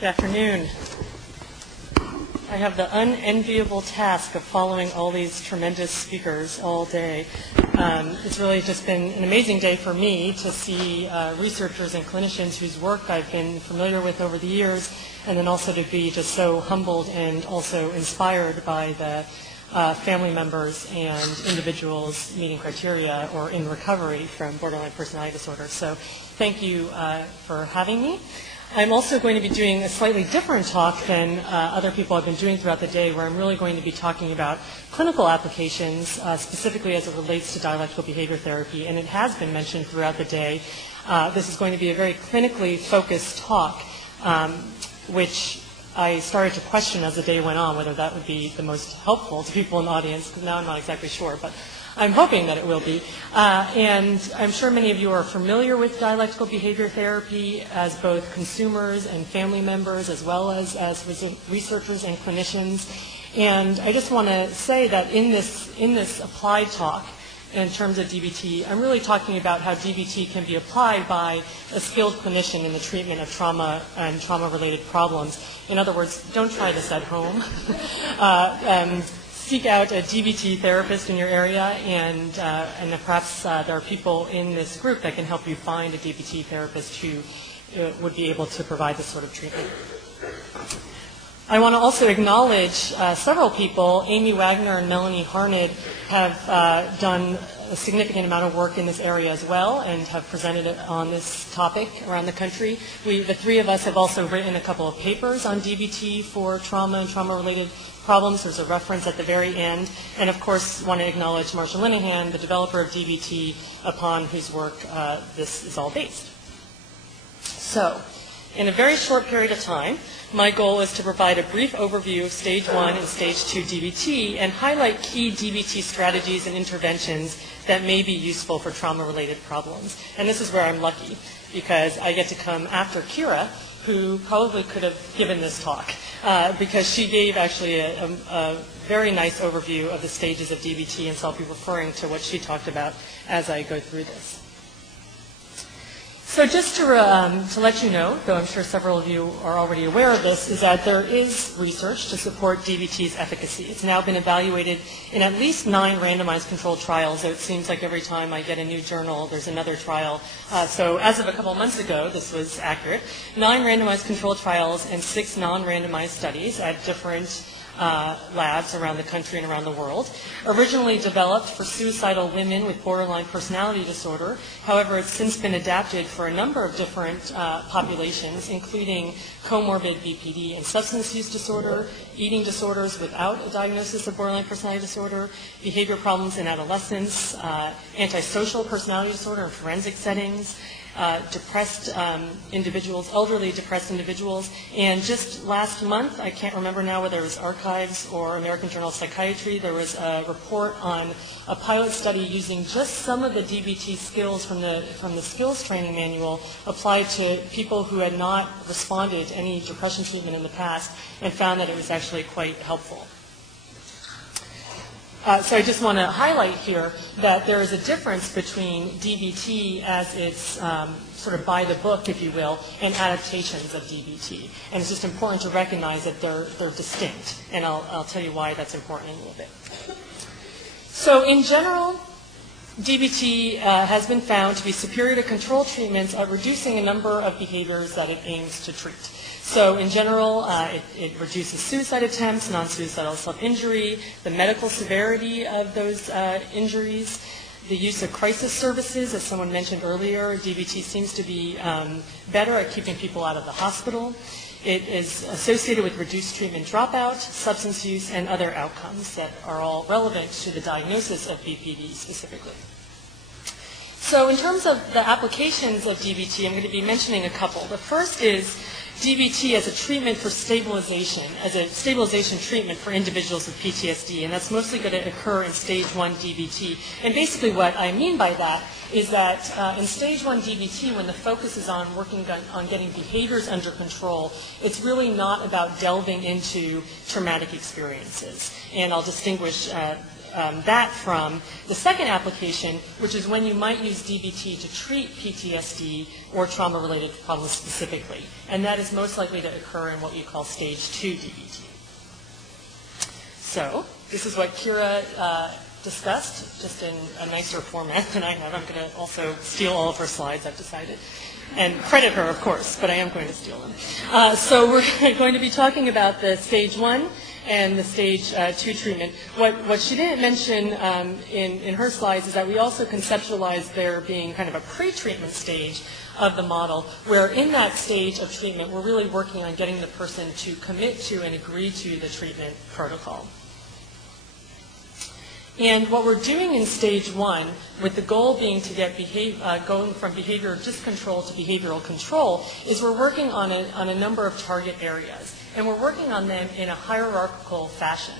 Good afternoon. I have the unenviable task of following all these tremendous speakers all day. It's really just been an amazing day for me to see researchers and clinicians whose work I've been familiar with over the years, and then also to be just so humbled and also inspired by the family members and individuals meeting criteria or in recovery from borderline personality disorder. So thank you for having me. I'm also going to be doing a slightly different talk than other people have been doing throughout the day, where I'm really going to be talking about clinical applications, specifically as it relates to dialectical behavior therapy, and it has been mentioned throughout the day. This is going to be a very clinically focused talk, which I started to question as the day went on whether that would be the most helpful to people in the audience, because now I'm not exactly sure, but I'm hoping that it will be. And I'm sure many of you are familiar with dialectical behavior therapy as both consumers and family members, as well as researchers and clinicians. And I just want to say that in this applied talk, in terms of DBT, I'm really talking about how DBT can be applied by a skilled clinician in the treatment of trauma and trauma-related problems. In other words, don't try this at home. Seek out a DBT therapist in your area, and perhaps there are people in this group that can help you find a DBT therapist who would be able to provide this sort of treatment. I want to also acknowledge several people. Amy Wagner and Melanie Harned have done a significant amount of work in this area as well and have presented it on this topic around the country. The three of us have also written a couple of papers on DBT for trauma and trauma-related problems. There's a reference at the very end. And of course, want to acknowledge Marsha Linehan, the developer of DBT, upon whose work this is all based. So, in a very short period of time, my goal is to provide a brief overview of Stage 1 and Stage 2 DBT and highlight key DBT strategies and interventions that may be useful for trauma-related problems. And this is where I'm lucky, because I get to come after Kira, who probably could have given this talk, because she gave actually a very nice overview of the stages of DBT, and so I'll be referring to what she talked about as I go through this. So just to let you know, though I'm sure several of you are already aware of this, is that there is research to support DBT's efficacy. It's now been evaluated in at least 9 randomized controlled trials. So it seems like every time I get a new journal, there's another trial. So as of a couple months ago, this was accurate, 9 randomized controlled trials and 6 non-randomized studies at different labs around the country and around the world. Originally developed for suicidal women with borderline personality disorder, however, it's since been adapted for a number of different populations, including comorbid BPD and substance use disorder, eating disorders without a diagnosis of borderline personality disorder, behavior problems in adolescence, antisocial personality disorder in forensic settings, depressed individuals, elderly depressed individuals, and just last month, I can't remember now whether it was Archives or American Journal of Psychiatry, there was a report on a pilot study using just some of the DBT skills from the skills training manual applied to people who had not responded to any depression treatment in the past, and found that it was actually quite helpful. So I just want to highlight here that there is a difference between DBT as it's sort of by the book, if you will, and adaptations of DBT. And it's just important to recognize that they're distinct. And I'll tell you why that's important in a little bit. So in general, DBT has been found to be superior to control treatments at reducing a number of behaviors that it aims to treat. So in general, it reduces suicide attempts, non-suicidal self-injury, the medical severity of those injuries, the use of crisis services, as someone mentioned earlier. DBT seems to be better at keeping people out of the hospital. It is associated with reduced treatment dropout, substance use, and other outcomes that are all relevant to the diagnosis of BPD specifically. So in terms of the applications of DBT, I'm going to be mentioning a couple. The first is DBT as a treatment for stabilization, as a stabilization treatment for individuals with PTSD, and that's mostly going to occur in Stage 1 DBT. And basically what I mean by that is that in Stage 1 DBT, when the focus is on working on getting behaviors under control, it's really not about delving into traumatic experiences. And I'll distinguish that from the second application, which is when you might use DBT to treat PTSD or trauma-related problems specifically. And that is most likely to occur in what we call stage 2 DBT. So this is what Kira discussed, just in a nicer format than I have. I'm going to also steal all of her slides, I've decided. And credit her, of course, but I am going to steal them. So we're going to be talking about the stage 1 and the stage 2 treatment. What she didn't mention in her slides is that we also conceptualized there being kind of a pre-treatment stage of the model, where in that stage of treatment, we're really working on getting the person to commit to and agree to the treatment protocol. And what we're doing in stage 1, with the goal being to get going from behavior discontrol to behavioral control, is we're working on a number of target areas. And we're working on them in a hierarchical fashion.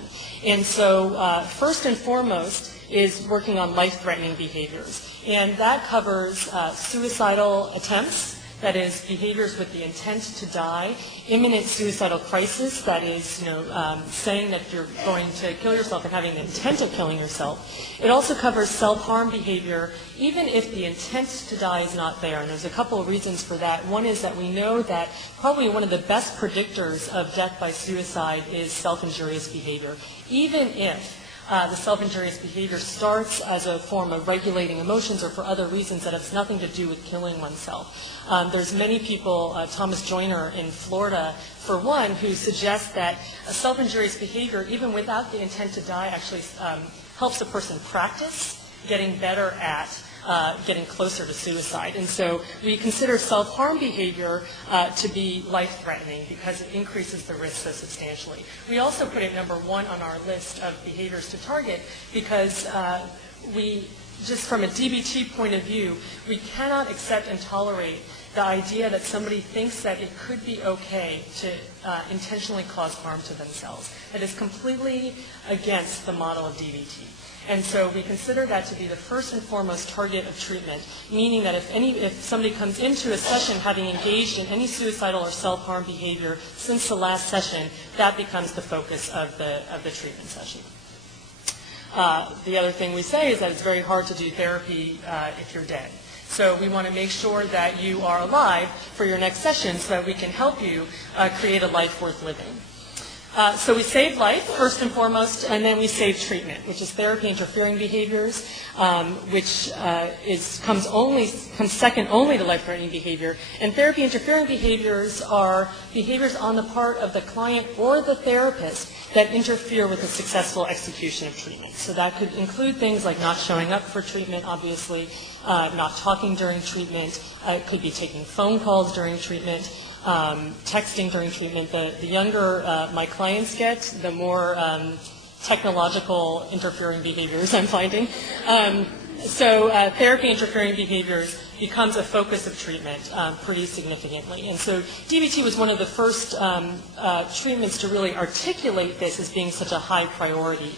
And so first and foremost is working on life-threatening behaviors. And that covers suicidal attempts, that is, behaviors with the intent to die, imminent suicidal crisis, that is, saying that you're going to kill yourself and having the intent of killing yourself. It also covers self-harm behavior, even if the intent to die is not there. And there's a couple of reasons for that. One is that we know that probably one of the best predictors of death by suicide is self-injurious behavior, even if the self-injurious behavior starts as a form of regulating emotions or for other reasons that has nothing to do with killing oneself. There's many people, Thomas Joyner in Florida, for one, who suggests that a self-injurious behavior, even without the intent to die, actually helps a person practice getting better at getting closer to suicide. And so we consider self-harm behavior to be life-threatening because it increases the risk so substantially. We also put it number 1 on our list of behaviors to target because we, just from a DBT point of view, we cannot accept and tolerate the idea that somebody thinks that it could be okay to intentionally cause harm to themselves. That is completely against the model of DBT. And so we consider that to be the first and foremost target of treatment, meaning that if somebody comes into a session having engaged in any suicidal or self-harm behavior since the last session, that becomes the focus of the treatment session. The other thing we say is that it's very hard to do therapy if you're dead. So we want to make sure that you are alive for your next session so that we can help you create a life worth living. So we save life, first and foremost, and then we save treatment, which is therapy-interfering behaviors, which comes second only to life-threatening behavior. And therapy-interfering behaviors are behaviors on the part of the client or the therapist that interfere with the successful execution of treatment. So that could include things like not showing up for treatment, obviously, not talking during treatment. It could be taking phone calls during treatment. Texting during treatment. The younger my clients get, the more technological interfering behaviors I'm finding. So therapy-interfering behaviors becomes a focus of treatment pretty significantly. And so DBT was one of the first treatments to really articulate this as being such a high priority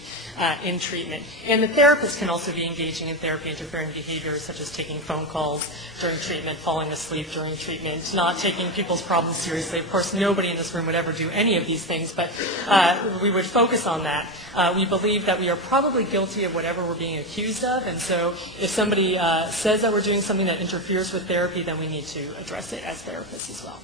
in treatment. And the therapist can also be engaging in therapy-interfering behaviors such as taking phone calls during treatment, falling asleep during treatment, not taking people's problems seriously. Of course, nobody in this room would ever do any of these things, but we would focus on that. We believe that we are probably guilty of whatever we're being accused of, and so if somebody says that we're doing something that interferes with therapy, then we need to address it as therapists as well.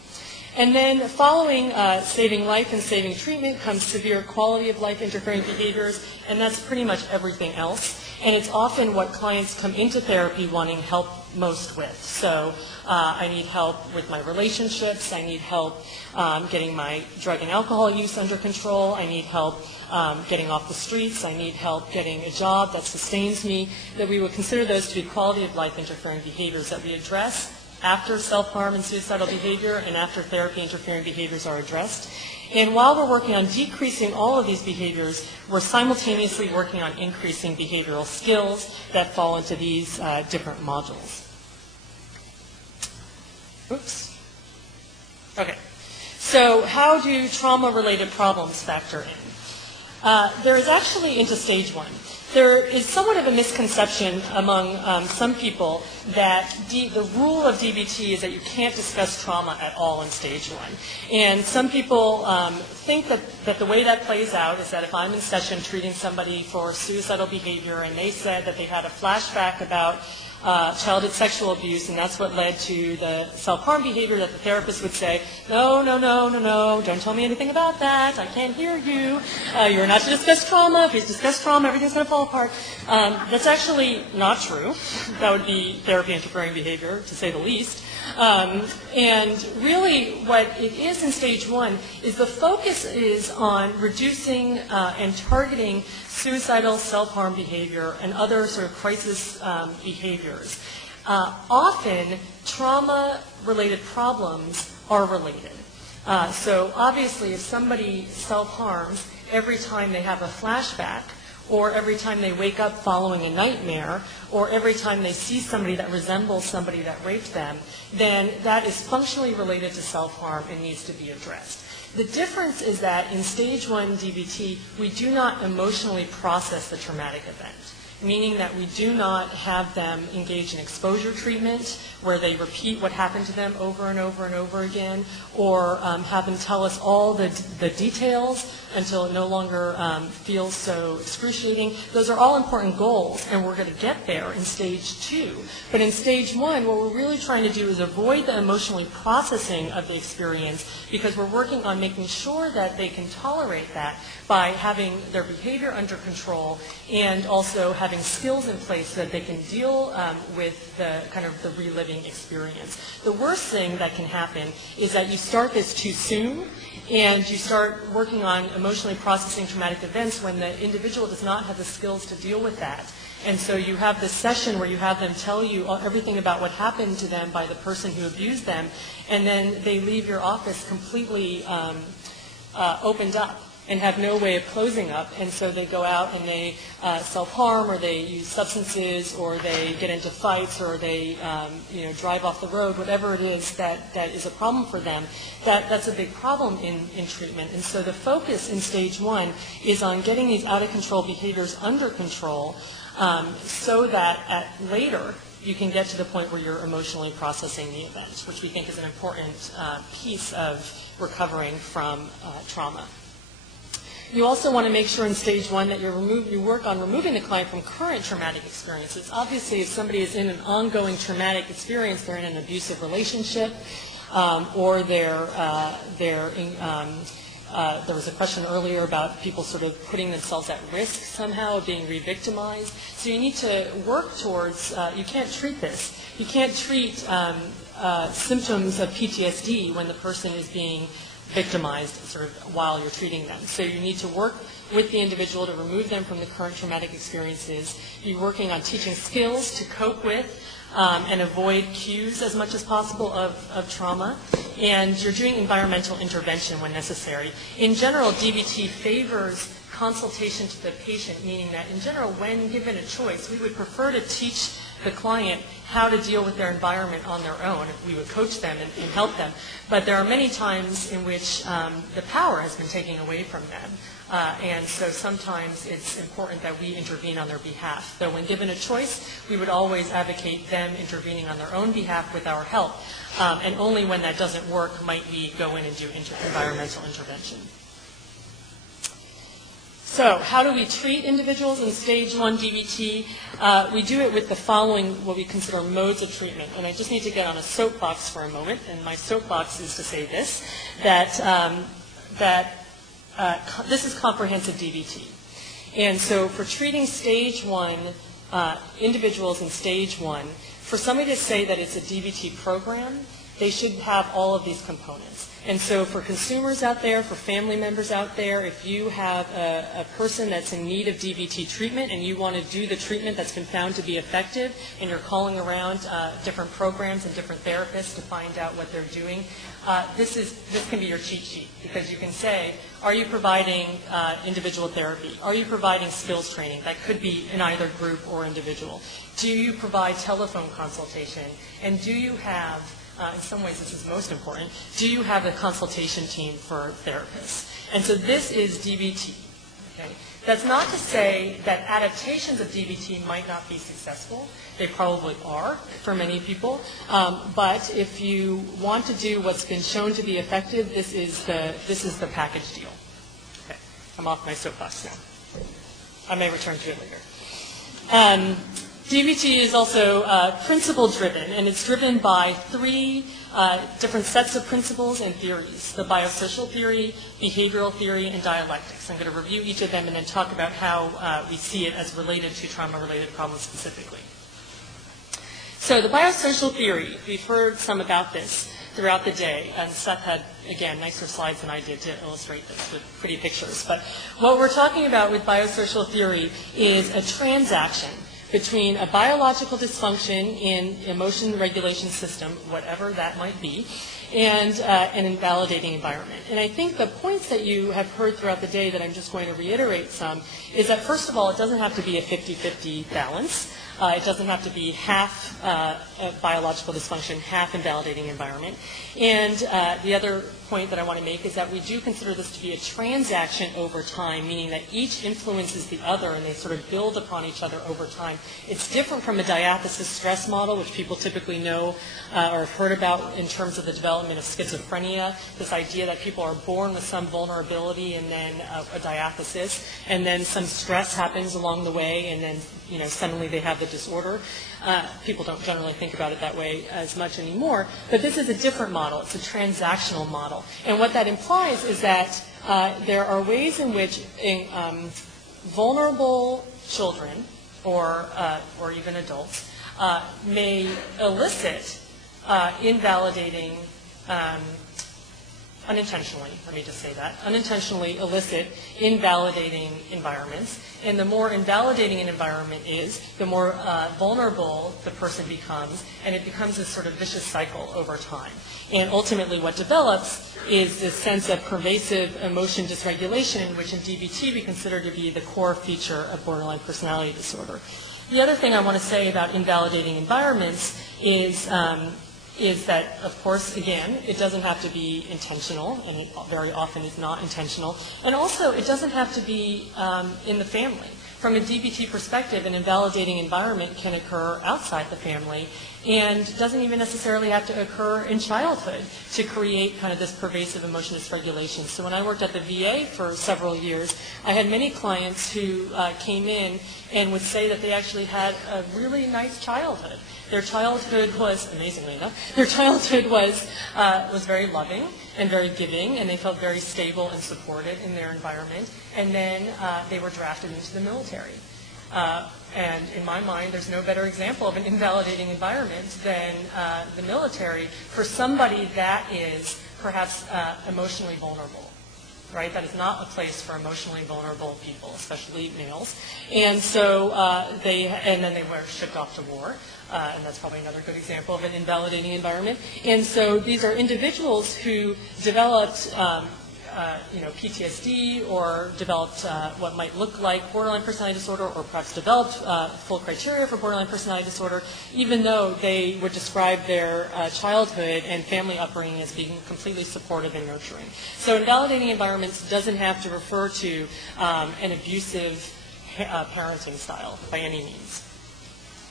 And then following saving life and saving treatment comes severe quality of life interfering behaviors, and that's pretty much everything else. And it's often what clients come into therapy wanting help most with. So I need help with my relationships. I need help getting my drug and alcohol use under control. I need help getting off the streets. I need help getting a job that sustains me. That we would consider those to be quality of life interfering behaviors that we address after self-harm and suicidal behavior and after therapy-interfering behaviors are addressed. And while we're working on decreasing all of these behaviors, we're simultaneously working on increasing behavioral skills that fall into these different modules. Oops. Okay. So how do trauma-related problems factor in? There is actually into stage 1. There is somewhat of a misconception among some people that the rule of DBT is that you can't discuss trauma at all in stage 1. And some people think that the way that plays out is that if I'm in session treating somebody for suicidal behavior and they said that they had a flashback about childhood sexual abuse, and that's what led to the self-harm behavior, that the therapist would say, no, no, no, no, no, don't tell me anything about that, I can't hear you, you're not to discuss trauma, if you discuss trauma, everything's going to fall apart. That's actually not true. That would be therapy interfering behavior, to say the least. And really what it is in stage 1 is the focus is on reducing and targeting suicidal self-harm behavior and other sort of crisis behaviors. Often, trauma-related problems are related. So obviously, if somebody self-harms every time they have a flashback, or every time they wake up following a nightmare, or every time they see somebody that resembles somebody that raped them, then that is functionally related to self-harm and needs to be addressed. The difference is that in stage 1 DBT, we do not emotionally process the traumatic event, meaning that we do not have them engage in exposure treatment where they repeat what happened to them over and over and over again, or have them tell us all the details until it no longer feels so excruciating. Those are all important goals, and we're going to get there in stage 2. But in stage 1, what we're really trying to do is avoid the emotionally processing of the experience, because we're working on making sure that they can tolerate that by having their behavior under control and also having skills in place so that they can deal with the kind of the reliving experience. The worst thing that can happen is that you start this too soon and you start working on emotionally processing traumatic events when the individual does not have the skills to deal with that. And so you have this session where you have them tell you everything about what happened to them by the person who abused them, and then they leave your office completely opened up and have no way of closing up, and so they go out and they self-harm, or they use substances, or they get into fights, or they drive off the road, whatever it is that is a problem for them. That's a big problem in treatment. And so the focus in stage 1 is on getting these out-of-control behaviors under control, so that later you can get to the point where you're emotionally processing the event, which we think is an important piece of recovering from trauma. You also want to make sure in stage 1 that you work on removing the client from current traumatic experiences. Obviously, if somebody is in an ongoing traumatic experience, they're in an abusive relationship, or there was a question earlier about people sort of putting themselves at risk somehow of being re-victimized. So you need to work towards, you can't treat this. You can't treat symptoms of PTSD when the person is being victimized sort of while you're treating them. So you need to work with the individual to remove them from the current traumatic experiences. You're working on teaching skills to cope with and avoid cues as much as possible of trauma. And you're doing environmental intervention when necessary. In general, DBT favors consultation to the patient, meaning that in general, when given a choice, we would prefer to teach the client how to deal with their environment on their own. We would coach them and help them. But there are many times in which the power has been taken away from them. And so sometimes it's important that we intervene on their behalf. So when given a choice, we would always advocate them intervening on their own behalf with our help. And only when that doesn't work might we go in and do environmental intervention. So how do we treat individuals in stage 1 DBT? We do it with the following, what we consider modes of treatment. And I just need to get on a soapbox for a moment. And my soapbox is to say this, that this is comprehensive DBT. And so for treating stage 1 individuals in stage 1, for somebody to say that it's a DBT program, they should have all of these components. And so for consumers out there, for family members out there, if you have a person that's in need of DBT treatment and you want to do the treatment that's been found to be effective, and you're calling around different programs and different therapists to find out what they're doing, this can be your cheat sheet, because you can say, are you providing individual therapy? Are you providing skills training? That could be in either group or individual. Do you provide telephone consultation? And do you have, in some ways this is most important, do you have a consultation team for therapists? And so this is DBT. Okay? That's not to say that adaptations of DBT might not be successful. They probably are for many people. But if you want to do what's been shown to be effective, this is the package deal. Okay, I'm off my soapbox now. I may return to it later. DBT is also principle-driven, and it's driven by three different sets of principles and theories: the biosocial theory, behavioral theory, and dialectics. I'm going to review each of them and then talk about how we see it as related to trauma-related problems specifically. So the biosocial theory, we've heard some about this throughout the day, and Seth had, again, nicer slides than I did to illustrate this with pretty pictures. But what we're talking about with biosocial theory is a transaction between a biological dysfunction in emotion regulation system, whatever that might be, and an invalidating environment. And I think the points that you have heard throughout the day that I'm just going to reiterate some is that, first of all, it doesn't have to be a 50-50 balance. It doesn't have to be half biological dysfunction, half invalidating environment. And the other point that I want to make is that we do consider this to be a transaction over time, meaning that each influences the other and they sort of build upon each other over time. It's different from a diathesis stress model, which people typically know or have heard about in terms of the development of schizophrenia, this idea that people are born with some vulnerability and then a diathesis, and then some stress happens along the way, and then suddenly they have the disorder. People don't generally think about it that way as much anymore, but this is a different model. It's a transactional model. And what that implies is that there are ways in which vulnerable children or even adults may elicit invalidating, unintentionally, let me just say that, unintentionally elicit invalidating environments. And the more invalidating an environment is, the more vulnerable the person becomes, and it becomes this sort of vicious cycle over time. And ultimately what develops is this sense of pervasive emotion dysregulation, which in DBT we consider to be the core feature of borderline personality disorder. The other thing I want to say about invalidating environments is that, of course, again, it doesn't have to be intentional, and it very often is not intentional. And also, it doesn't have to be in the family. From a DBT perspective, an invalidating environment can occur outside the family and doesn't even necessarily have to occur in childhood to create kind of this pervasive emotion dysregulation. So when I worked at the VA for several years, I had many clients who came in and would say that they actually had a really nice childhood. Their childhood was, amazingly enough, their childhood was very loving and very giving, and they felt very stable and supported in their environment. And then they were drafted into the military. And in my mind, there's no better example of an invalidating environment than the military for somebody that is perhaps emotionally vulnerable. Right? That is not a place for emotionally vulnerable people, especially males. And so and then they were shipped off to war. And that's probably another good example of an invalidating environment. And so these are individuals who developed PTSD or developed what might look like borderline personality disorder, or perhaps developed full criteria for borderline personality disorder, even though they would describe their childhood and family upbringing as being completely supportive and nurturing. So invalidating environments doesn't have to refer to an abusive parenting style by any means.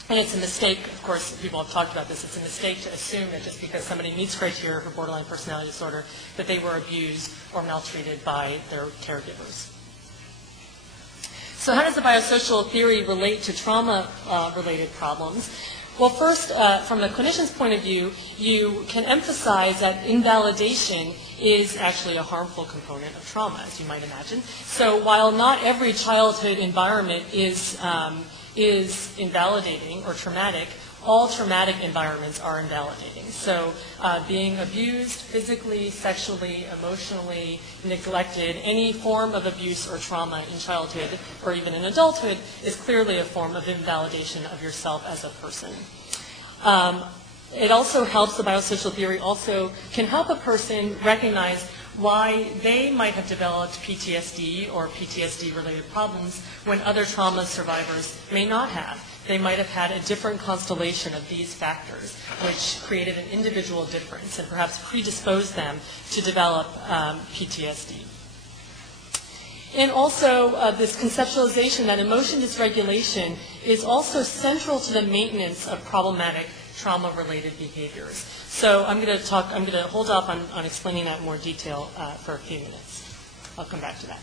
And it's a mistake, of course, people have talked about this, it's a mistake to assume that just because somebody meets criteria for borderline personality disorder that they were abused or maltreated by their caregivers. So how does the biosocial theory relate to trauma-related problems? Well, first, from a clinician's point of view, you can emphasize that invalidation is actually a harmful component of trauma, as you might imagine. So while not every childhood environment is invalidating or traumatic, all traumatic environments are invalidating. So being abused physically, sexually, emotionally, neglected, any form of abuse or trauma in childhood or even in adulthood is clearly a form of invalidation of yourself as a person. It also helps, the biosocial theory also can help a person recognize why they might have developed PTSD or PTSD-related problems when other trauma survivors may not have. They might have had a different constellation of these factors, which created an individual difference and perhaps predisposed them to develop PTSD. And also this conceptualization that emotion dysregulation is also central to the maintenance of problematic trauma-related behaviors. So I'm going to hold off on explaining that in more detail for a few minutes. I'll come back to that.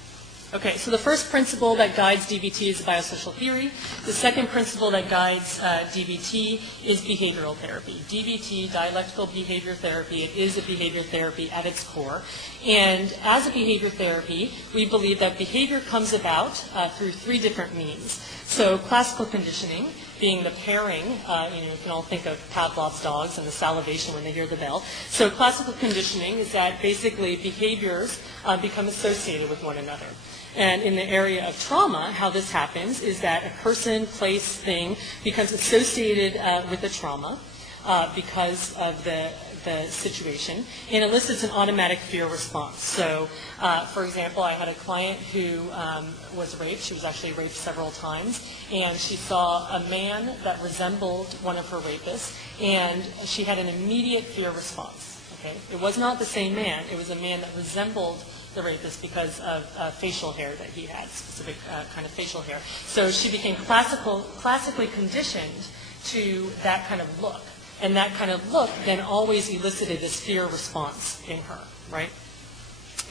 Okay, so the first principle that guides DBT is biosocial theory. The second principle that guides DBT is behavioral therapy. DBT, dialectical behavior therapy, it is a behavior therapy at its core. And as a behavior therapy, we believe that behavior comes about through three different means. So classical conditioning, being the pairing, you can all think of Pavlov's dogs and the salivation when they hear the bell. So classical conditioning is that basically behaviors become associated with one another. And in the area of trauma, how this happens is that a person, place, thing becomes associated with the trauma because of the situation, and elicits an automatic fear response. So, for example, I had a client who was raped. She was actually raped several times, and she saw a man that resembled one of her rapists, and she had an immediate fear response. Okay? It was not the same man. It was a man that resembled the rapist because of facial hair that he had, specific kind of facial hair. So she became classically conditioned to that kind of look. And that kind of look then always elicited this fear response in her, right?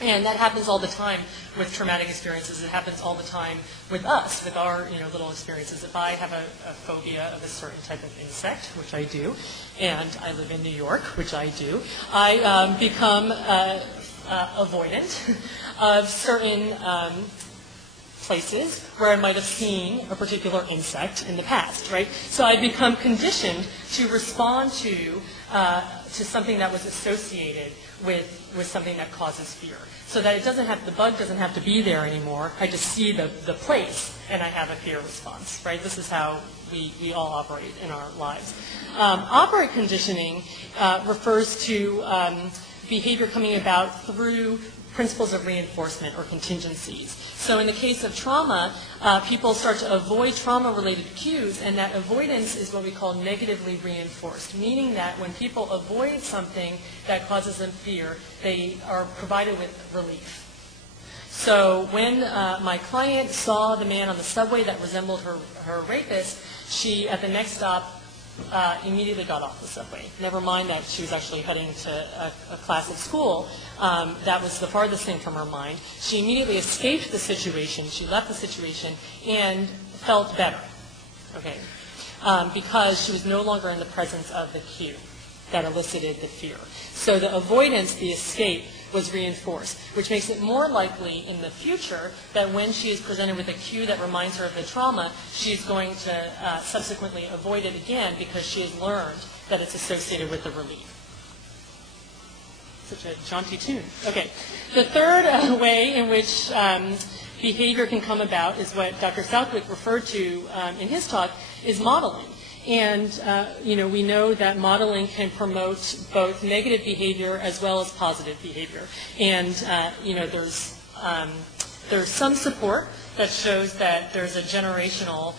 And that happens all the time with traumatic experiences. It happens all the time with us, with our little experiences. If I have a phobia of a certain type of insect, which I do, and I live in New York, which I do, I become avoidant of certain places where I might have seen a particular insect in the past, right? So I become conditioned to respond to something that was associated with something that causes fear. So that the bug doesn't have to be there anymore. I just see the place and I have a fear response, right? This is how we all operate in our lives. Operant conditioning refers to behavior coming about through principles of reinforcement or contingencies. So in the case of trauma, people start to avoid trauma-related cues, and that avoidance is what we call negatively reinforced, meaning that when people avoid something that causes them fear, they are provided with relief. So when my client saw the man on the subway that resembled her rapist, she, at the next stop, immediately got off the subway. Never mind that she was actually heading to a class at school. That was the farthest thing from her mind. She immediately escaped the situation. She left the situation and felt better, okay, because she was no longer in the presence of the cue that elicited the fear. So the avoidance, the escape, was reinforced, which makes it more likely in the future that when she is presented with a cue that reminds her of the trauma, she's going to subsequently avoid it again because she has learned that it's associated with the relief. Such a jaunty tune. Okay. The third way in which behavior can come about is what Dr. Southwick referred to in his talk, is modeling. And, we know that modeling can promote both negative behavior as well as positive behavior. And, there's some support that shows that there's a generational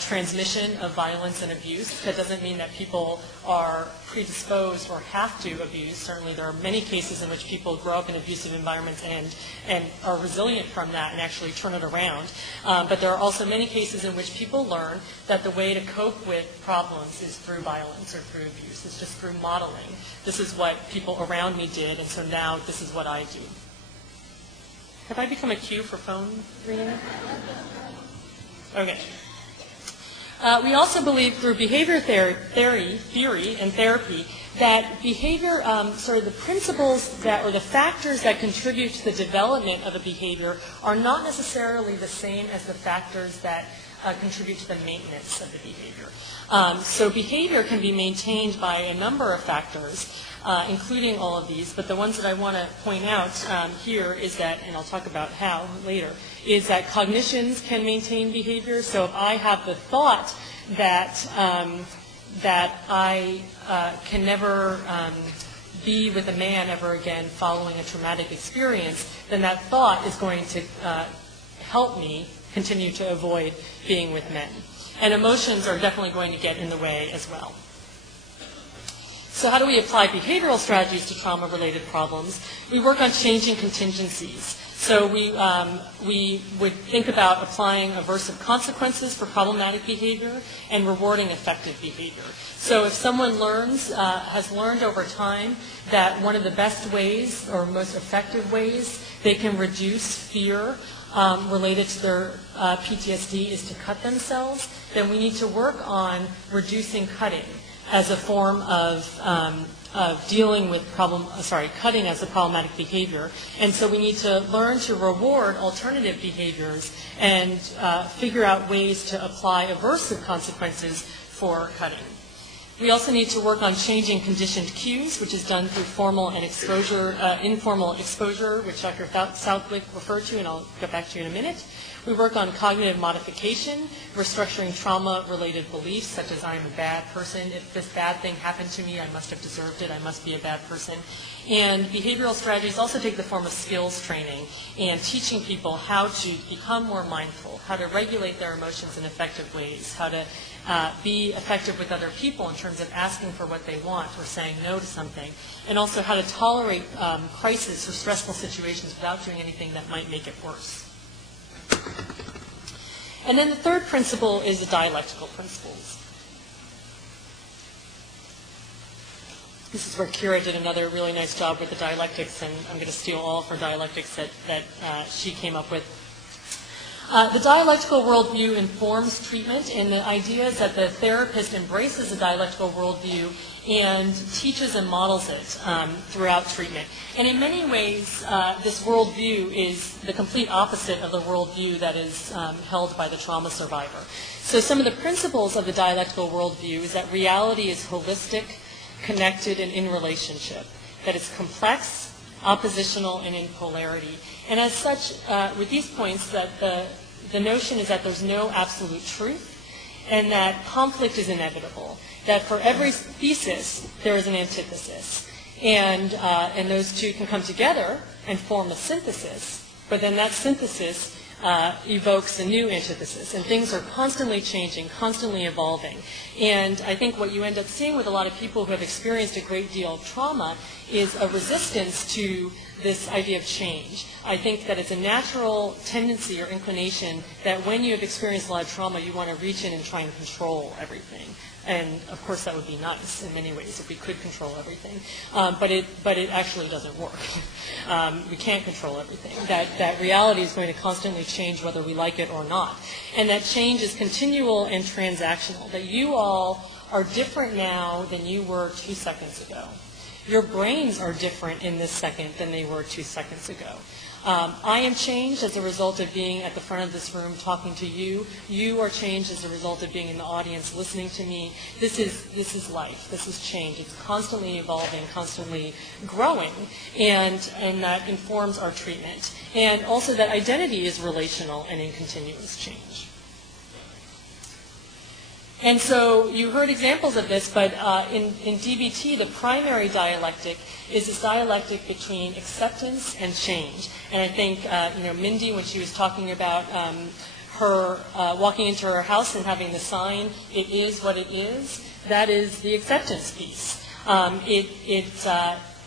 transmission of violence and abuse. That doesn't mean that people are predisposed or have to abuse. Certainly there are many cases in which people grow up in abusive environments and are resilient from that and actually turn it around. But there are also many cases in which people learn that the way to cope with problems is through violence or through abuse. It's just through modeling. This is what people around me did, and so now this is what I do. Have I become a cue for phone ringing? Okay. We also believe through behavior theory and therapy that behavior, sort of the principles that, or the factors that contribute to the development of a behavior are not necessarily the same as the factors that contribute to the maintenance of the behavior. So behavior can be maintained by a number of factors, including all of these, but the ones that I want to point out here is that, and I'll talk about how later, is that cognitions can maintain behavior. So if I have the thought that I can never be with a man ever again following a traumatic experience, then that thought is going to help me continue to avoid being with men. And emotions are definitely going to get in the way as well. So how do we apply behavioral strategies to trauma-related problems? We work on changing contingencies. So we would think about applying aversive consequences for problematic behavior and rewarding effective behavior. So if someone has learned over time that one of the best ways or most effective ways they can reduce fear related to their PTSD is to cut themselves, then we need to work on reducing cutting as a form of dealing with cutting as a problematic behavior. And so we need to learn to reward alternative behaviors and figure out ways to apply aversive consequences for cutting. We also need to work on changing conditioned cues, which is done through formal and informal exposure, which Dr. Southwick referred to, and I'll get back to you in a minute. We work on cognitive modification, restructuring trauma-related beliefs, such as I am a bad person. If this bad thing happened to me, I must have deserved it. I must be a bad person. And behavioral strategies also take the form of skills training and teaching people how to become more mindful, how to regulate their emotions in effective ways, how to be effective with other people in terms of asking for what they want or saying no to something, and also how to tolerate crisis or stressful situations without doing anything that might make it worse. And then the third principle is the dialectical principles. This is where Kira did another really nice job with the dialectics, and I'm going to steal all of her dialectics that she came up with. The dialectical worldview informs treatment, and the idea is that the therapist embraces the dialectical worldview and teaches and models it throughout treatment. And in many ways, this worldview is the complete opposite of the worldview that is held by the trauma survivor. So some of the principles of the dialectical worldview is that reality is holistic, connected, and in relationship, that it's complex, oppositional, and in polarity. And as such, with these points, that the notion is that there's no absolute truth, and that conflict is inevitable, that for every thesis, there is an antithesis. And those two can come together and form a synthesis, but then that synthesis evokes a new antithesis, and things are constantly changing, constantly evolving. And I think what you end up seeing with a lot of people who have experienced a great deal of trauma is a resistance to this idea of change. I think that it's a natural tendency or inclination that when you have experienced a lot of trauma, you want to reach in and try and control everything. And of course that would be nice in many ways if we could control everything, but it actually doesn't work. We can't control everything. That reality is going to constantly change whether we like it or not, and that change is continual and transactional. That you all are different now than you were 2 seconds ago. Your brains are different in this second than they were 2 seconds ago. I am changed as a result of being at the front of this room talking to you. You are changed as a result of being in the audience listening to me. This is life. This is change. It's constantly evolving, constantly growing, and that informs our treatment. And also that identity is relational and in continuous change. And so you heard examples of this, but in DBT, the primary dialectic is this dialectic between acceptance and change. And I think, Mindy, when she was talking about her walking into her house and having the sign, "It is what it is," that is the acceptance piece.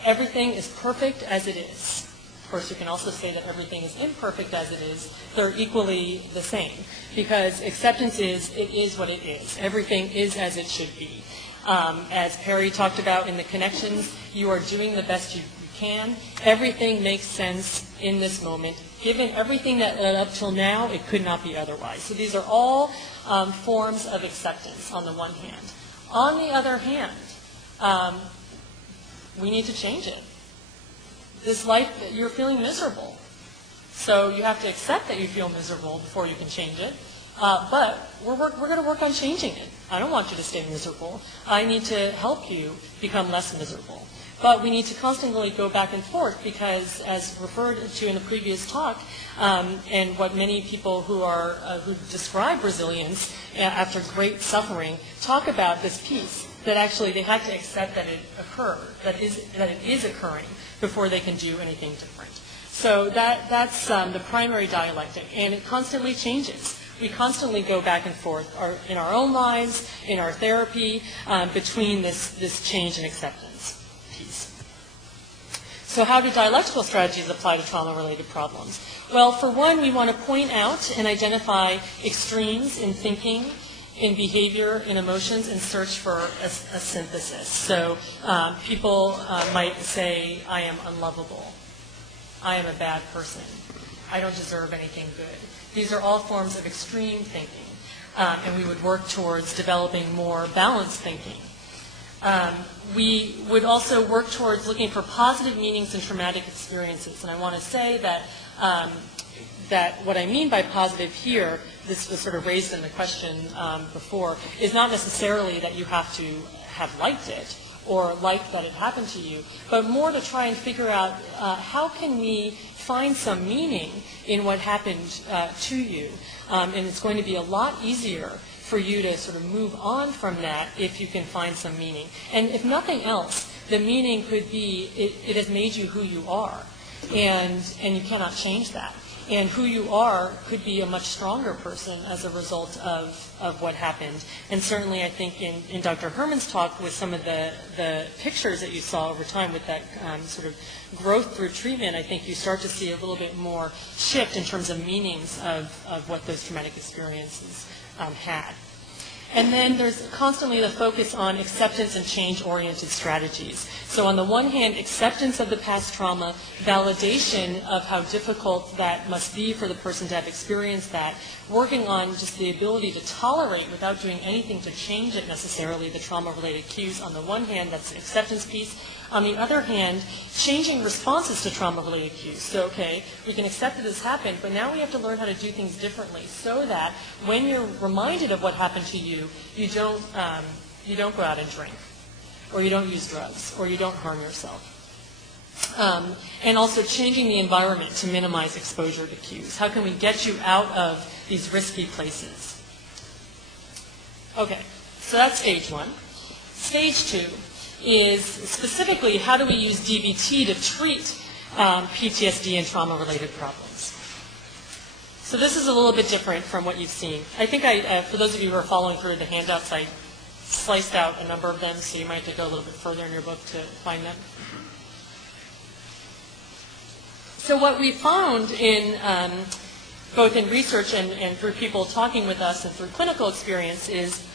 Everything is perfect as it is. Of course, you can also say that everything is imperfect as it is. They're equally the same, because acceptance is, it is what it is. Everything is as it should be. As Perry talked about in the connections, you are doing the best you can. Everything makes sense in this moment. Given everything that led up till now, it could not be otherwise. So these are all forms of acceptance on the one hand. On the other hand, we need to change it. This life, you're feeling miserable. So you have to accept that you feel miserable before you can change it. But we're going to work on changing it. I don't want you to stay miserable. I need to help you become less miserable. But we need to constantly go back and forth because, as referred to in the previous talk, and what many people who describe resilience after great suffering talk about this piece, that actually they have to accept that it occurred, that it is occurring before they can do anything different. So that's the primary dialectic, and it constantly changes. We constantly go back and forth in our own lives, in our therapy, between this change and acceptance piece. So how do dialectical strategies apply to trauma-related problems? Well, for one, we want to point out and identify extremes in thinking, in behavior, in emotions, and search for a synthesis. So people might say, I am unlovable. I am a bad person. I don't deserve anything good. These are all forms of extreme thinking, and we would work towards developing more balanced thinking. We would also work towards looking for positive meanings in traumatic experiences, and I want to say that that what I mean by positive here, this was sort of raised in the question before, is not necessarily that you have to have liked it or liked that it happened to you, but more to try and figure out how can we find some meaning in what happened to you. And it's going to be a lot easier for you to sort of move on from that if you can find some meaning. And if nothing else, the meaning could be it has made you who you are, and you cannot change that. And who you are could be a much stronger person as a result of what happened. And certainly I think in Dr. Herman's talk with some of the pictures that you saw over time with that sort of growth through treatment, I think you start to see a little bit more shift in terms of meanings of what those traumatic experiences had. And then there's constantly the focus on acceptance and change-oriented strategies. So on the one hand, acceptance of the past trauma, validation of how difficult that must be for the person to have experienced that, working on just the ability to tolerate without doing anything to change it necessarily, the trauma-related cues. On the one hand, that's the acceptance piece. On the other hand, changing responses to trauma-related cues. So, okay, we can accept that this happened, but now we have to learn how to do things differently so that when you're reminded of what happened to you, you don't go out and drink, or you don't use drugs, or you don't harm yourself. And also changing the environment to minimize exposure to cues. How can we get you out of these risky places? Okay, so that's stage one. Stage two is specifically how do we use DBT to treat PTSD and trauma-related problems. So this is a little bit different from what you've seen. I think for those of you who are following through the handouts, I sliced out a number of them, so you might have to go a little bit further in your book to find them. So what we found in both in research and through people talking with us and through clinical experience is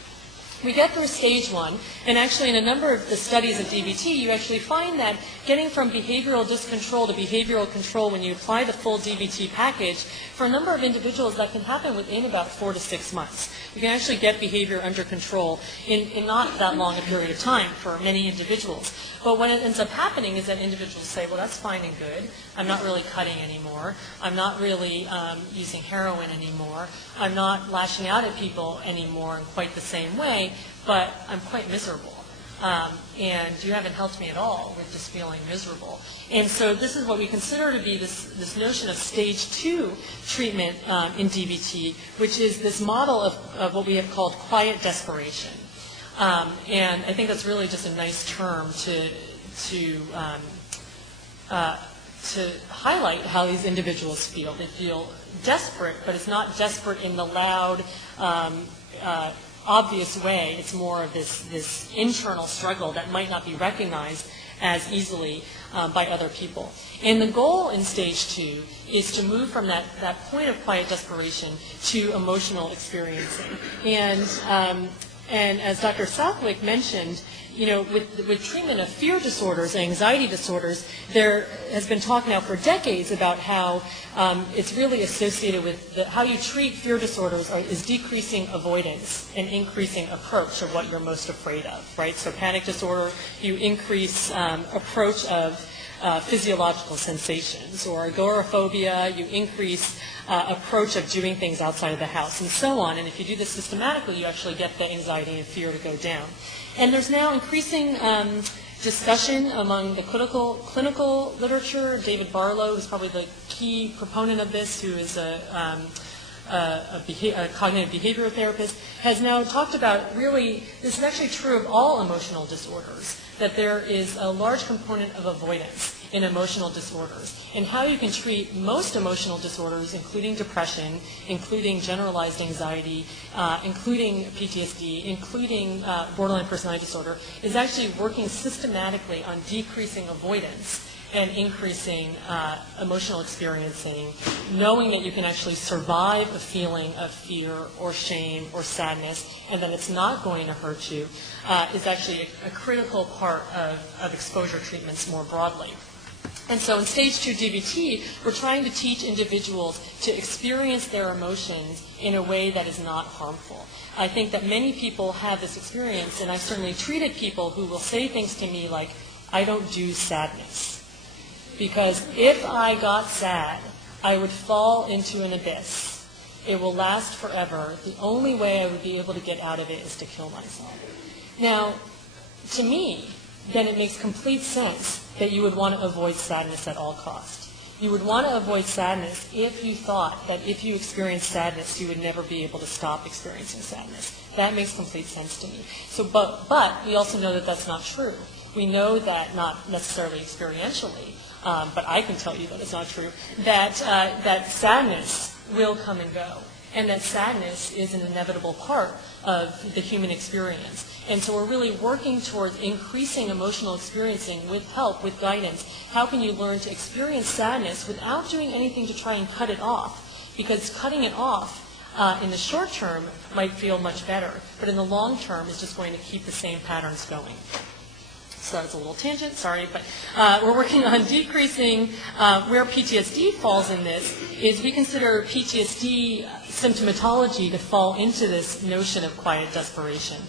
we get through stage one, and actually in a number of the studies of DBT, you actually find that getting from behavioral discontrol to behavioral control when you apply the full DBT package, for a number of individuals that can happen within about 4 to 6 months. You can actually get behavior under control in not that long a period of time for many individuals. But what ends up happening is that individuals say, well, that's fine and good. I'm not really cutting anymore. I'm not really using heroin anymore. I'm not lashing out at people anymore in quite the same way, but I'm quite miserable. And you haven't helped me at all with just feeling miserable. And so this is what we consider to be this notion of stage two treatment in DBT, which is this model of what we have called quiet desperation. And I think that's really just a nice term to highlight how these individuals feel. They feel desperate, but it's not desperate in the loud, obvious way. It's more of this internal struggle that might not be recognized as easily by other people. And the goal in stage two is to move from that point of quiet desperation to emotional experiencing. And as Dr. Southwick mentioned, you know, with treatment of fear disorders and anxiety disorders, there has been talk now for decades about how it's really associated with how you treat fear disorders is decreasing avoidance and increasing approach of what you're most afraid of, right? So panic disorder, you increase approach of physiological sensations, or agoraphobia, you increase approach of doing things outside of the house, and so on. And if you do this systematically, you actually get the anxiety and fear to go down. And there's now increasing discussion among the clinical literature. David Barlow, who's probably the key proponent of this, who is a cognitive behavioral therapist, has now talked about really, this is actually true of all emotional disorders, that there is a large component of avoidance. in emotional disorders and how you can treat most emotional disorders, including depression, including generalized anxiety, including PTSD, including borderline personality disorder, is actually working systematically on decreasing avoidance and increasing emotional experiencing, knowing that you can actually survive a feeling of fear or shame or sadness and that it's not going to hurt you, is actually a critical part of exposure treatments more broadly. And so in stage 2 DBT, we're trying to teach individuals to experience their emotions in a way that is not harmful. I think that many people have this experience, and I've certainly treated people who will say things to me like, I don't do sadness. Because if I got sad, I would fall into an abyss. It will last forever. The only way I would be able to get out of it is to kill myself. Now, to me, then it makes complete sense that you would want to avoid sadness at all costs. You would want to avoid sadness if you thought that if you experienced sadness, you would never be able to stop experiencing sadness. That makes complete sense to me. So, but we also know that that's not true. We know that not necessarily experientially, but I can tell you that it's not true, that sadness will come and go, and that sadness is an inevitable part of the human experience. And so we're really working towards increasing emotional experiencing with help, with guidance. How can you learn to experience sadness without doing anything to try and cut it off? Because cutting it off in the short term might feel much better, but in the long term is just going to keep the same patterns going. So that was a little tangent, sorry, but we're working on decreasing where PTSD falls in this is we consider PTSD symptomatology to fall into this notion of quiet desperation.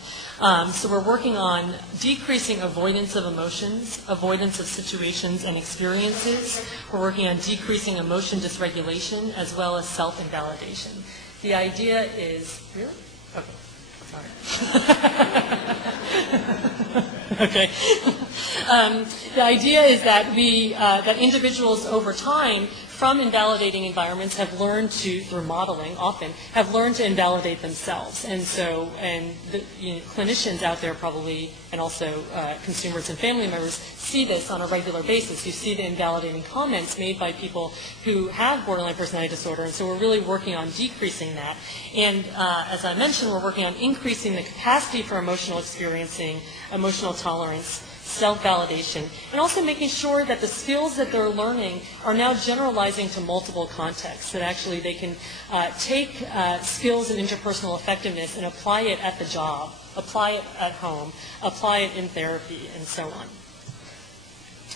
So we're working on decreasing avoidance of emotions, avoidance of situations and experiences. We're working on decreasing emotion dysregulation as well as self-invalidation. The idea is, really? Okay, sorry. Okay. The idea is that that individuals over time from invalidating environments have learned to, through modeling often, have learned to invalidate themselves. And so, clinicians out there probably, and also consumers and family members, see this on a regular basis. You see the invalidating comments made by people who have borderline personality disorder, and so we're really working on decreasing that. And as I mentioned, we're working on increasing the capacity for emotional experiencing, emotional tolerance, self-validation, and also making sure that the skills that they're learning are now generalizing to multiple contexts, that actually they can take skills in interpersonal effectiveness and apply it at the job, apply it at home, apply it in therapy, and so on.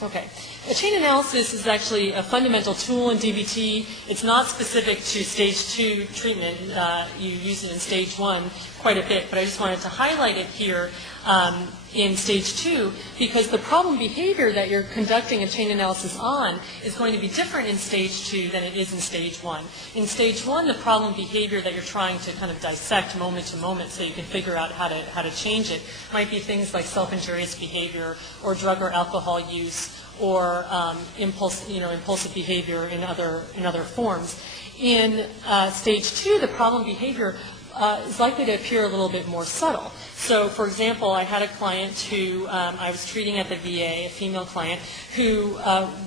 Okay. A chain analysis is actually a fundamental tool in DBT. It's not specific to stage 2 treatment. You use it in stage 1 quite a bit, but I just wanted to highlight it here in stage 2 because the problem behavior that you're conducting a chain analysis on is going to be different in stage 2 than it is in stage 1. In stage 1, the problem behavior that you're trying to kind of dissect moment to moment so you can figure out how to change it might be things like self-injurious behavior or drug or alcohol use or impulsive behavior in other forms. In stage 2, the problem behavior is likely to appear a little bit more subtle. So, for example, I had a client who I was treating at the VA, a female client, who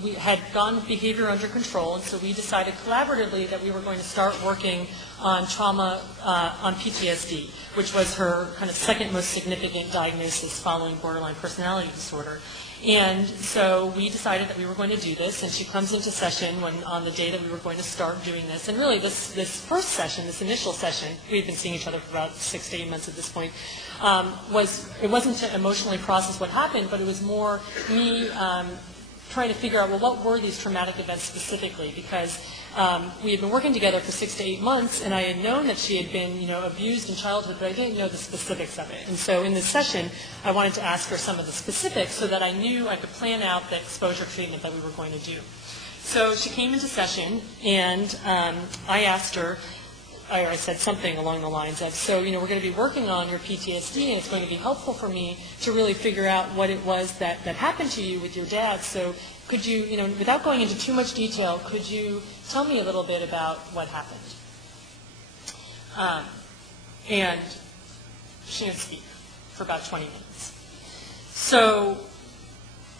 we had gotten behavior under control, and so we decided collaboratively that we were going to start working on trauma, on PTSD, which was her kind of second most significant diagnosis following borderline personality disorder. And so we decided that we were going to do this, and she comes into session on the day that we were going to start doing this. And really, this first session, this initial session, we've been seeing each other for about 6 to 8 months at this point, it wasn't to emotionally process what happened, but it was more me trying to figure out, well, what were these traumatic events specifically? Because we had been working together for 6 to 8 months, and I had known that she had been, abused in childhood, but I didn't know the specifics of it. And so in this session, I wanted to ask her some of the specifics so that I knew I could plan out the exposure treatment that we were going to do. So she came into session, and I asked her, I said something along the lines of, so, we're going to be working on your PTSD, and it's going to be helpful for me to really figure out what it was that happened to you with your dad. So could you, without going into too much detail, could you tell me a little bit about what happened? And she didn't speak for about 20 minutes. So,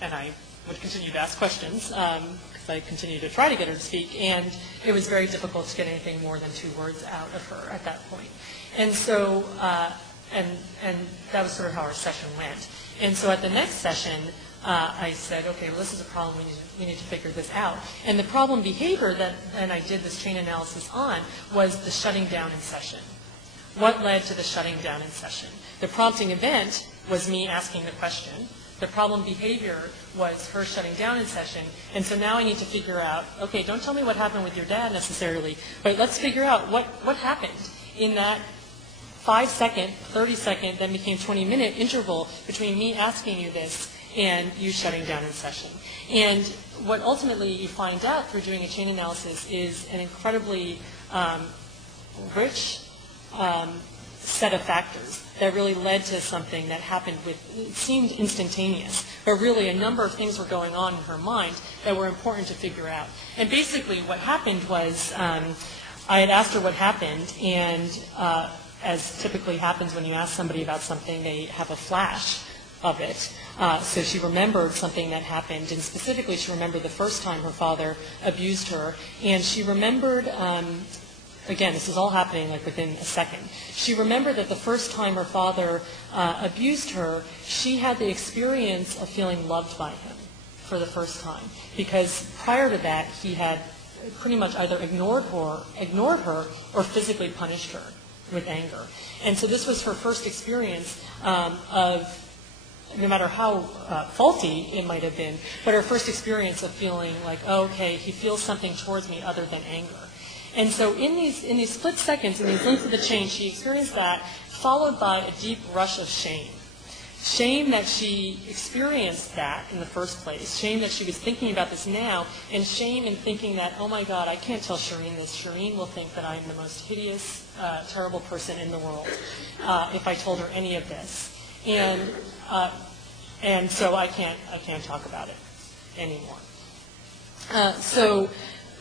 and I would continue to ask questions, because I continued to try to get her to speak, and it was very difficult to get anything more than 2 words out of her at that point. And so, and that was sort of how our session went. And so at the next session, I said, okay, well, this is a problem, we need to figure this out. And the problem behavior and I did this chain analysis on, was the shutting down in session. What led to the shutting down in session? The prompting event was me asking the question. The problem behavior was her shutting down in session. And so now I need to figure out, okay, don't tell me what happened with your dad necessarily, but let's figure out what happened in that 5-second, 30-second, then became 20-minute interval between me asking you this and you shutting down in session. And what ultimately you find out through doing a chain analysis is an incredibly rich set of factors that really led to something that happened it seemed instantaneous, but really a number of things were going on in her mind that were important to figure out. And basically what happened was I had asked her what happened, and as typically happens when you ask somebody about something, they have a flash of it. So she remembered something that happened, and specifically she remembered the first time her father abused her, and she remembered, again, this is all happening like within a second. She remembered that the first time her father abused her, she had the experience of feeling loved by him for the first time, because prior to that he had pretty much either ignored her or physically punished her with anger. And so this was her first experience of, no matter how faulty it might have been, but her first experience of feeling like, oh, okay, he feels something towards me other than anger. And so in these split seconds, in these links of the chain, she experienced that, followed by a deep rush of shame. Shame that she experienced that in the first place, shame that she was thinking about this now, and shame in thinking that, oh my God, I can't tell Shireen this. Shireen will think that I'm the most hideous, terrible person in the world if I told her any of this. And so I can't talk about it anymore. So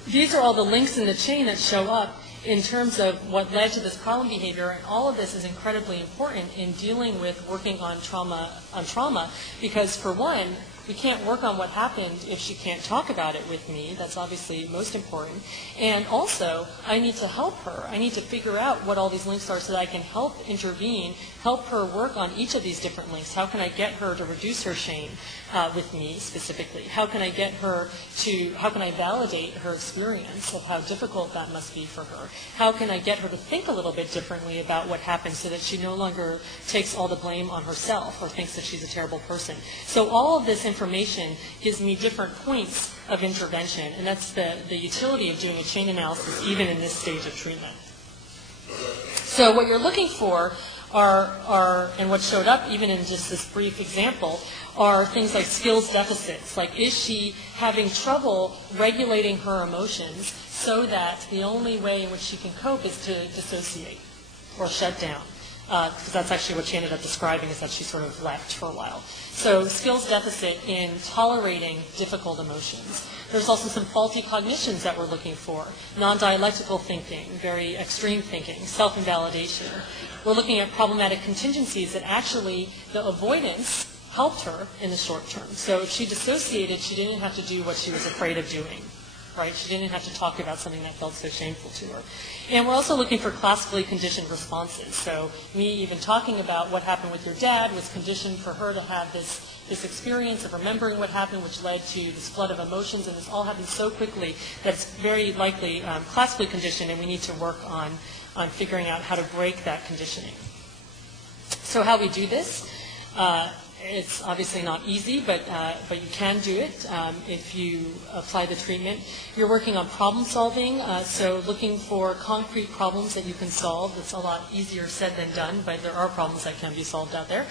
these are all the links in the chain that show up in terms of what led to this problem behavior, and all of this is incredibly important in dealing with working on trauma, because for one, we can't work on what happened if she can't talk about it with me. That's obviously most important. And also, I need to help her. I need to figure out what all these links are so that I can help intervene, help her work on each of these different links. How can I get her to reduce her shame with me specifically? How can I validate her experience of how difficult that must be for her? How can I get her to think a little bit differently about what happened so that she no longer takes all the blame on herself or thinks that she's a terrible person? So all of this information gives me different points of intervention, and that's the utility of doing a chain analysis even in this stage of treatment. So what you're looking for are, and what showed up even in just this brief example, are things like skills deficits. Like, is she having trouble regulating her emotions so that the only way in which she can cope is to dissociate or shut down? Because that's actually what she ended up describing, is that she sort of left for a while. So skills deficit in tolerating difficult emotions. There's also some faulty cognitions that we're looking for. Non-dialectical thinking, very extreme thinking, self-invalidation. We're looking at problematic contingencies that actually the avoidance helped her in the short term. So if she dissociated, she didn't have to do what she was afraid of doing. Right? She didn't have to talk about something that felt so shameful to her. And we're also looking for classically conditioned responses. So me even talking about what happened with your dad was conditioned for her to have this experience of remembering what happened, which led to this flood of emotions, and this all happened so quickly that it's very likely classically conditioned, and we need to work on figuring out how to break that conditioning. So how we do this? It's obviously not easy, but you can do it if you apply the treatment. You're working on problem solving, so looking for concrete problems that you can solve. It's a lot easier said than done, but there are problems that can be solved out there.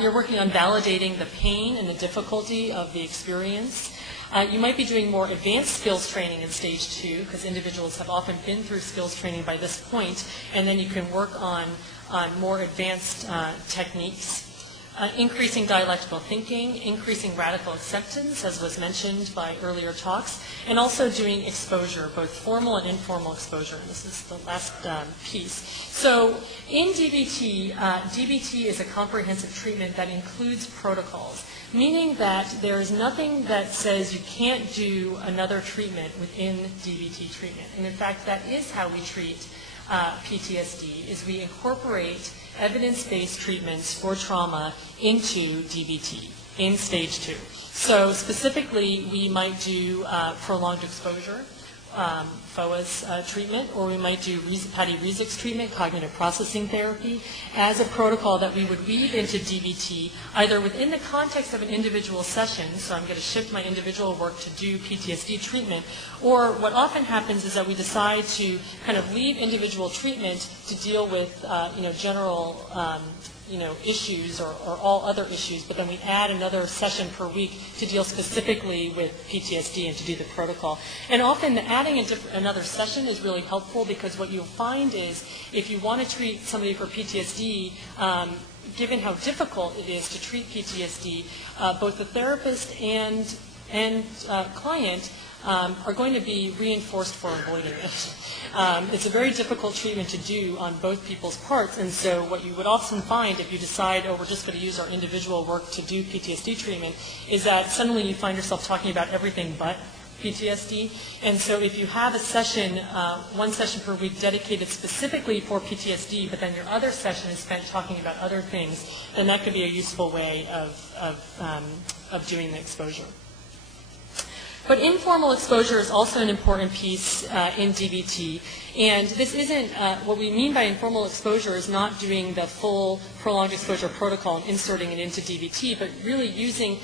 You're working on validating the pain and the difficulty of the experience. You might be doing more advanced skills training in stage 2, because individuals have often been through skills training by this point, and then you can work on more advanced techniques. Increasing dialectical thinking, increasing radical acceptance, as was mentioned by earlier talks, and also doing exposure, both formal and informal exposure. And this is the last piece. So in DBT, DBT is a comprehensive treatment that includes protocols. meaning that there is nothing that says you can't do another treatment within DBT treatment. And in fact, that is how we treat PTSD, is we incorporate evidence-based treatments for trauma into DBT in stage 2. So specifically, we might do prolonged exposure, FOA's treatment, or we might do Patty Rizik's treatment, cognitive processing therapy, as a protocol that we would weave into DBT, either within the context of an individual session, so I'm going to shift my individual work to do PTSD treatment, or what often happens is that we decide to kind of leave individual treatment to deal with, general issues or all other issues, but then we add another session per week to deal specifically with PTSD and to do the protocol. And often adding another session is really helpful, because what you'll find is if you want to treat somebody for PTSD, given how difficult it is to treat PTSD, both the therapist and client are going to be reinforced for avoiding it. It's a very difficult treatment to do on both people's parts, and so what you would often find if you decide, we're just going to use our individual work to do PTSD treatment, is that suddenly you find yourself talking about everything but PTSD. And so if you have a session, one session per week dedicated specifically for PTSD, but then your other session is spent talking about other things, then that could be a useful way of doing the exposure. But informal exposure is also an important piece in DBT, and this isn't, what we mean by informal exposure is not doing the full prolonged exposure protocol and inserting it into DBT, but really using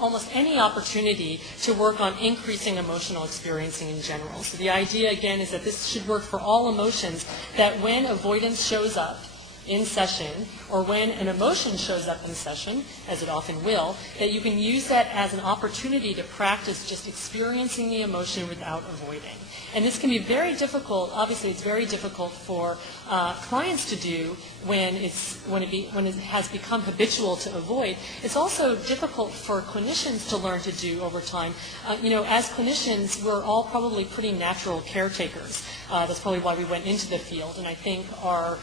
almost any opportunity to work on increasing emotional experiencing in general. So the idea, again, is that this should work for all emotions, that when avoidance shows up in session, or when an emotion shows up in session, as it often will, that you can use that as an opportunity to practice just experiencing the emotion without avoiding. And this can be very difficult. Obviously, it's very difficult for clients to do when it has become habitual to avoid. It's also difficult for clinicians to learn to do over time. As clinicians, we're all probably pretty natural caretakers. That's probably why we went into the field. And I think our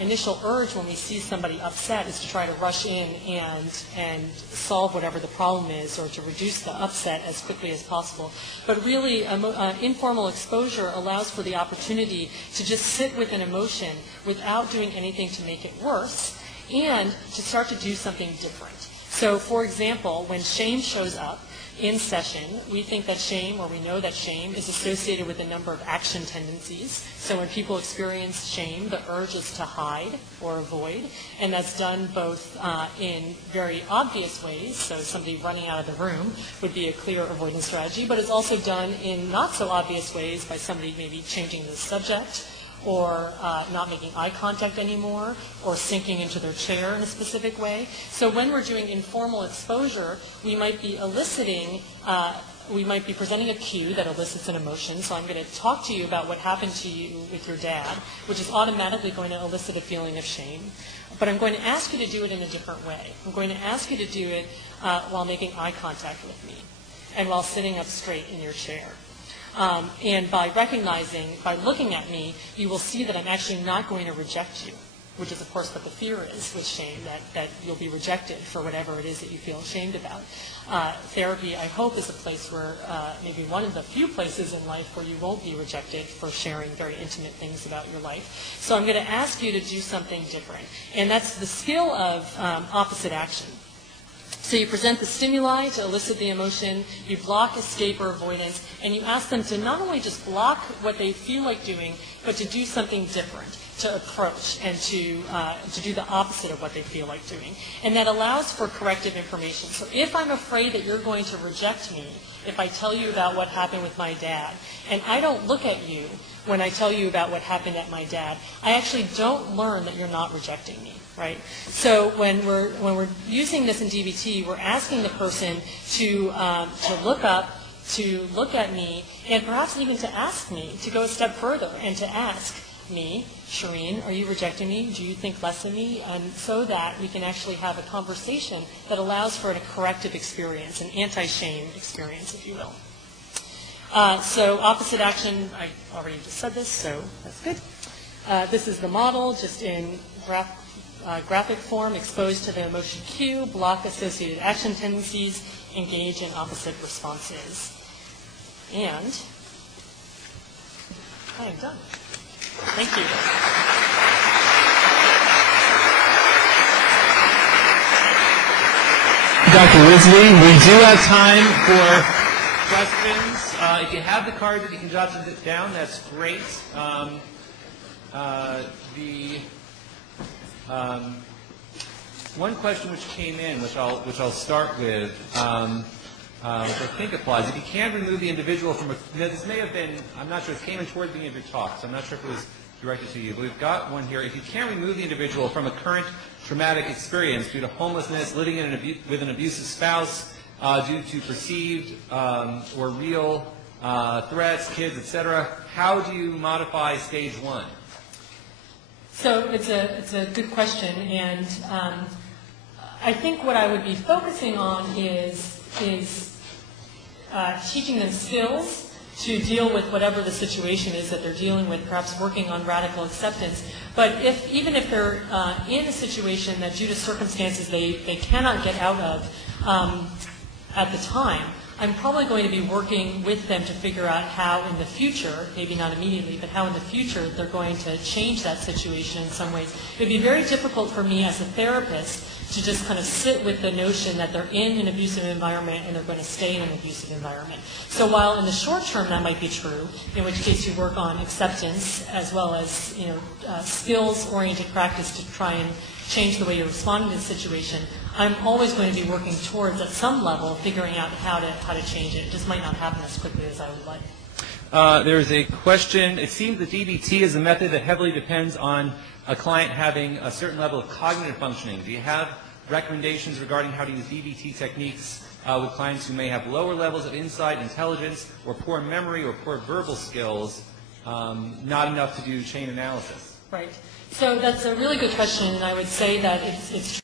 initial urge when we see somebody upset is to try to rush in and solve whatever the problem is, or to reduce the upset as quickly as possible. But really, informal exposure allows for the opportunity to just sit with an emotion without doing anything to make it worse, and to start to do something different. So, for example, when shame shows up in session, we think that shame, or we know that shame, is associated with a number of action tendencies. So when people experience shame, the urge is to hide or avoid, and that's done both in very obvious ways, so somebody running out of the room would be a clear avoidance strategy, but it's also done in not so obvious ways by somebody maybe changing the subject, or not making eye contact anymore, or sinking into their chair in a specific way. So when we're doing informal exposure, we might be we might be presenting a cue that elicits an emotion. So I'm going to talk to you about what happened to you with your dad, which is automatically going to elicit a feeling of shame. But I'm going to ask you to do it in a different way. I'm going to ask you to do it while making eye contact with me, and while sitting up straight in your chair. And by looking at me, you will see that I'm actually not going to reject you, which is, of course, what the fear is with shame, that you'll be rejected for whatever it is that you feel ashamed about. Therapy, I hope, is a place where, maybe one of the few places in life where you won't be rejected for sharing very intimate things about your life. So I'm going to ask you to do something different. And that's the skill of opposite action. So you present the stimuli to elicit the emotion, you block escape or avoidance, and you ask them to not only just block what they feel like doing, but to do something different, to approach and to do the opposite of what they feel like doing. And that allows for corrective information. So if I'm afraid that you're going to reject me if I tell you about what happened with my dad, and I don't look at you when I tell you about what happened at my dad, I actually don't learn that you're not rejecting me. Right? So when we're using this in DBT, we're asking the person to look up, to look at me, and perhaps even to ask me, to go a step further and to ask me, Shireen, are you rejecting me? Do you think less of me? And so that we can actually have a conversation that allows for a corrective experience, an anti-shame experience, if you will. So opposite action, I already just said this, so that's good. This is the model, just in graph graphic form, exposed to the emotion cue, block associated action tendencies, engage in opposite responses. And I am done. Thank you. Dr. Rizvi, we do have time for questions. If you have the card that you can jot it down, that's great. One question which came in, which I'll start with, which I think applies. If you can't remove the individual from this may have been, I'm not sure, it came in toward the end of your talk, so I'm not sure if it was directed to you, but we've got one here. If you can't remove the individual from a current traumatic experience due to homelessness, living with an abusive spouse, due to perceived or real threats, kids, etc., how do you modify stage 1? So it's a good question, and I think what I would be focusing on is teaching them skills to deal with whatever the situation is that they're dealing with, perhaps working on radical acceptance. But even if they're in a situation that due to circumstances they cannot get out of at the time, I'm probably going to be working with them to figure out how in the future, maybe not immediately, but how in the future they're going to change that situation in some ways. It would be very difficult for me as a therapist to just kind of sit with the notion that they're in an abusive environment and they're going to stay in an abusive environment. So while in the short term that might be true, in which case you work on acceptance as well as skills-oriented practice to try and change the way you're responding to the situation, I'm always going to be working towards, at some level, figuring out how to change it. It just might not happen as quickly as I would like. There's a question. It seems that DBT is a method that heavily depends on a client having a certain level of cognitive functioning. Do you have recommendations regarding how to use DBT techniques with clients who may have lower levels of insight, intelligence, or poor memory or poor verbal skills, not enough to do chain analysis? Right. So that's a really good question, and I would say that it's